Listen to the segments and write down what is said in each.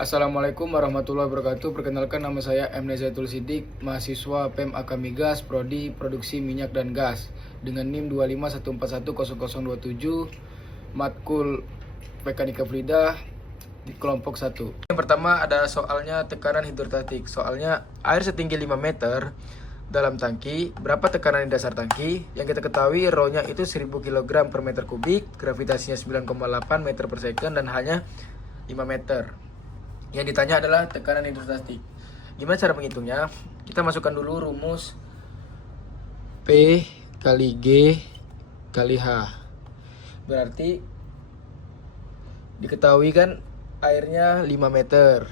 Assalamualaikum warahmatullahi wabarakatuh. Perkenalkan, nama saya M. Nezatul Siddiq, mahasiswa PEM Akamigas, Prodi Produksi Minyak dan Gas, dengan NIM 251410027, matkul Mekanika Fluida di kelompok 1. Yang pertama ada soalnya tekanan hidrostatik. Soalnya air setinggi 5 meter dalam tangki, berapa tekanan di dasar tangki? Yang kita ketahui rho-nya itu 1000 kg per meter kubik, gravitasinya 9,8 meter per second, dan hanya 5 meter. Yang ditanya adalah tekanan hidrostatik. Gimana cara menghitungnya? Kita masukkan dulu rumus P kali G kali H. Berarti diketahui kan airnya 5 meter.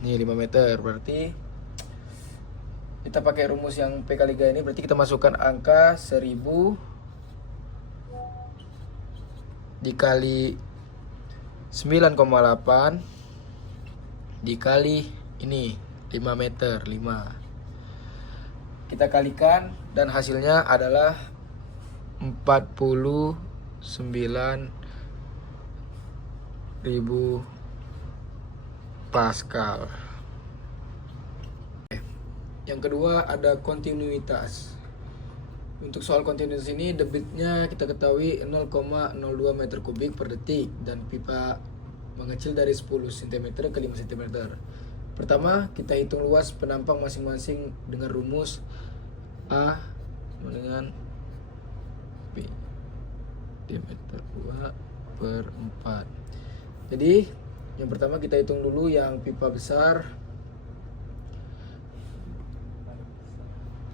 Nih 5 meter, berarti kita pakai rumus yang P kali G ini, berarti kita masukkan angka 1000 dikali 9,8 dikali ini 5 meter 5. Kita kalikan dan hasilnya adalah 49.000 Pascal. Yang kedua ada kontinuitas. Untuk soal kontinuitas ini, debitnya kita ketahui 0,02 meter kubik per detik dan pipa mengecil dari 10 cm ke 5 cm. Pertama, kita hitung luas penampang masing-masing dengan rumus A dengan B diameter 2 per 4. Jadi, yang pertama kita hitung dulu yang pipa besar.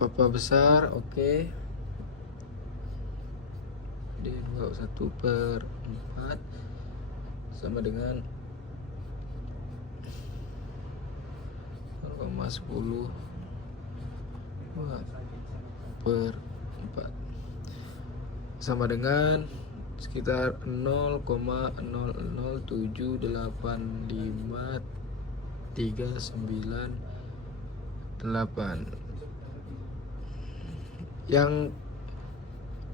Pipa besar, oke. D21 per 4 sama dengan 0,10 per 4 sama dengan sekitar 0,0078539,8. Yang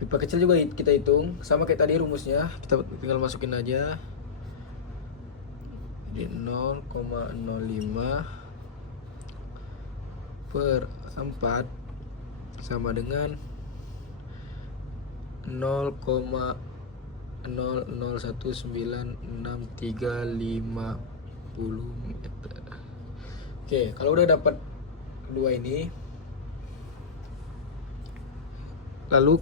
pipa kecil juga kita hitung sama kayak tadi rumusnya, kita tinggal masukin aja. Jadi 0,05 per 4 sama dengan 0,0019635 meter. Oke, kalau udah dapat kedua ini, lalu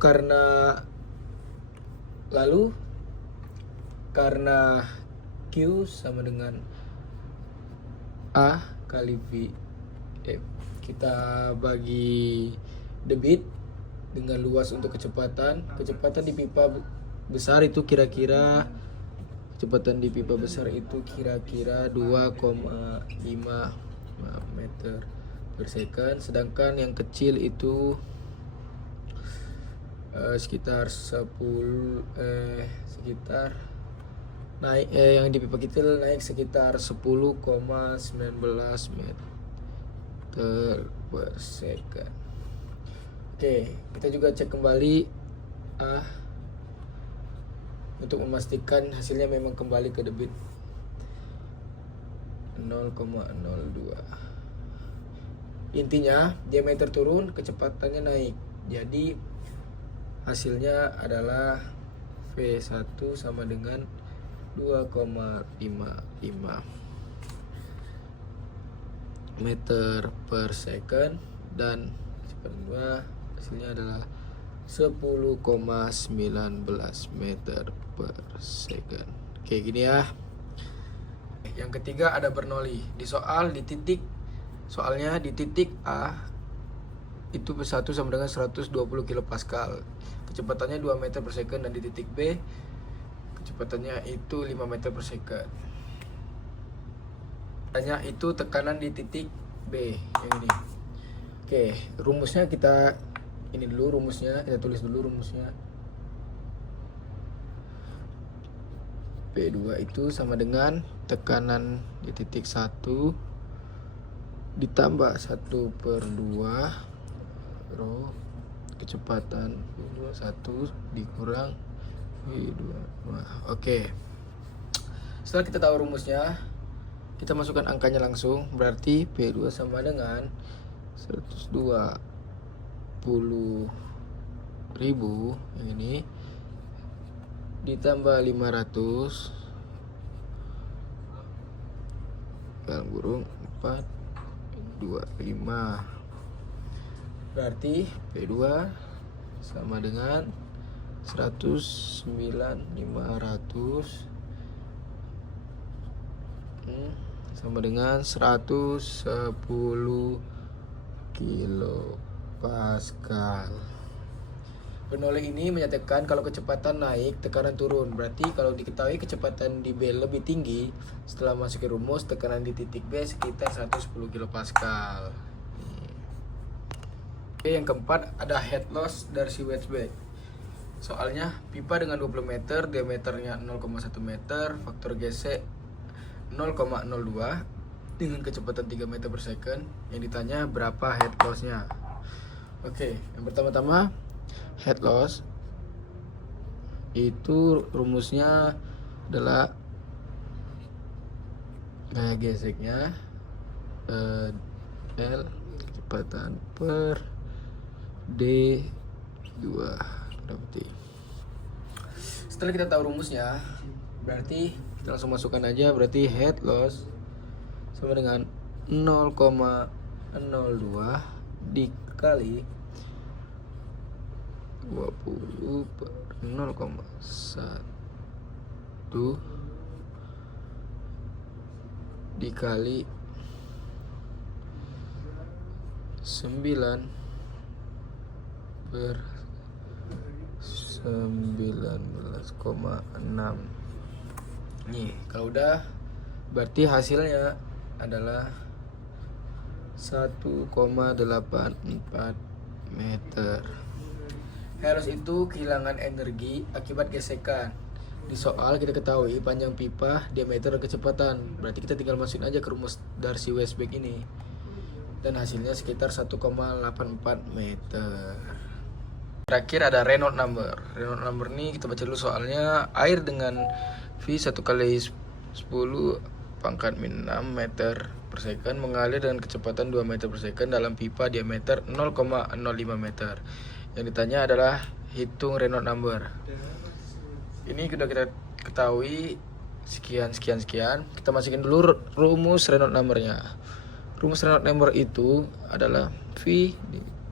karena Q sama dengan A kali V, kita bagi debit dengan luas untuk kecepatan di pipa besar itu kira-kira 2,5 meter per second, sedangkan yang kecil itu sekitar naik yang di pipa kecil naik sekitar 10,19 meter per second. Oke, kita juga cek kembali untuk memastikan hasilnya memang kembali ke debit 0,02. Intinya diameter turun, kecepatannya naik. Jadi hasilnya adalah V1 sama dengan 2,55 meter per second, dan kedua hasilnya adalah 10,19 meter per second. Kayak gini ya. Yang ketiga ada Bernoulli. Soalnya di titik A itu P1 sama dengan 120 kPa. Kecepatannya 2 meter per second, dan di titik B kecepatannya itu 5 meter per second. Hanya itu tekanan di titik B yang ini. Oke, rumusnya kita tulis dulu rumusnya. P2 itu sama dengan tekanan di titik 1 ditambah 1/2 rho kecepatan 1 dikurang Oke. Setelah kita tahu rumusnya, kita masukkan angkanya langsung. Berarti P2 sama dengan 120.000 yang ini ditambah 500 dalam kurung 425. Berarti P2 sama dengan 109.500 sama dengan 110 kilopascal. Bernoulli ini menyatakan kalau kecepatan naik, tekanan turun. Berarti kalau diketahui kecepatan di B lebih tinggi, setelah masuk ke rumus, tekanan di titik B sekitar 110 kilopascal. Oke, yang keempat ada head loss dari si wedgeback. Soalnya pipa dengan 20 meter, diameternya 0,1 meter, faktor GC 0,02 dengan kecepatan 3 meter per second. Yang ditanya berapa head loss-nya. Oke, yang pertama-tama head loss itu rumusnya adalah gaya geseknya L kecepatan per D2 berarti. Setelah kita tahu rumusnya, berarti kita langsung masukkan aja. Berarti head loss sama dengan 0,02 dikali 20 per 0,1 dikali 9 per 19,6. Nih, kalau udah berarti hasilnya adalah 1,84 meter. Head loss itu kehilangan energi akibat gesekan. Di soal kita ketahui panjang pipa, diameter, dan kecepatan. Berarti kita tinggal masukin aja ke rumus Darcy Weisbach ini. Dan hasilnya sekitar 1,84 meter. Terakhir ada Reynolds number. Reynolds number ini kita baca dulu soalnya. Air dengan V 1 kali 10 pangkat min 6 meter per second mengalir dengan kecepatan 2 meter per second dalam pipa diameter 0,05 meter. Yang ditanya adalah hitung Reynolds number. Ini sudah kita ketahui sekian. Kita masukin dulu rumus Reynolds numbernya. Rumus Reynolds number itu adalah V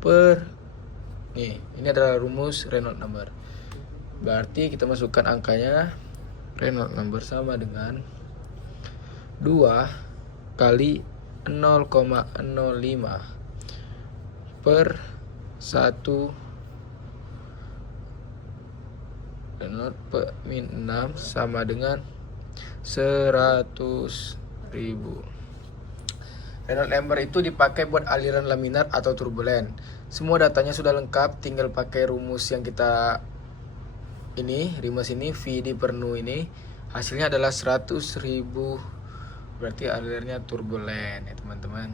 per ini adalah rumus Reynolds number. Berarti kita masukkan angkanya. Reynolds number sama dengan 2 kali 0,05 per 1 Reynolds per min 6 sama dengan 100.000. Reynolds number itu dipakai buat aliran laminar atau turbulen. Semua datanya sudah lengkap, tinggal pakai rumus yang kita rumus ini VD per nu ini. Hasilnya adalah 100.000. Berarti alirnya turbulen ya teman-teman.